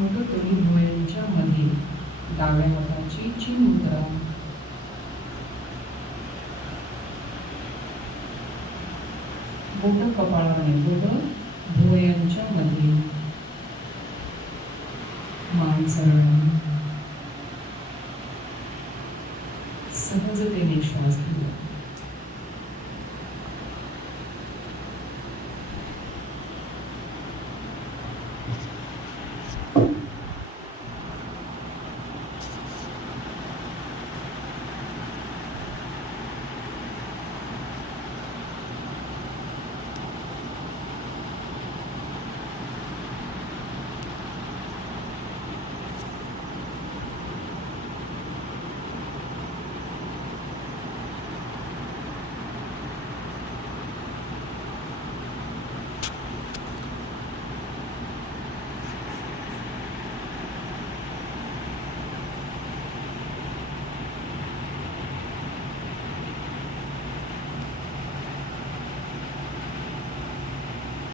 मग दोन्ही भुवयांच्या मध्ये डाव्या हाताची चिन मुद्रा. बोट कपाळाने बोट भुवयांच्या मध्ये, मान सरळ.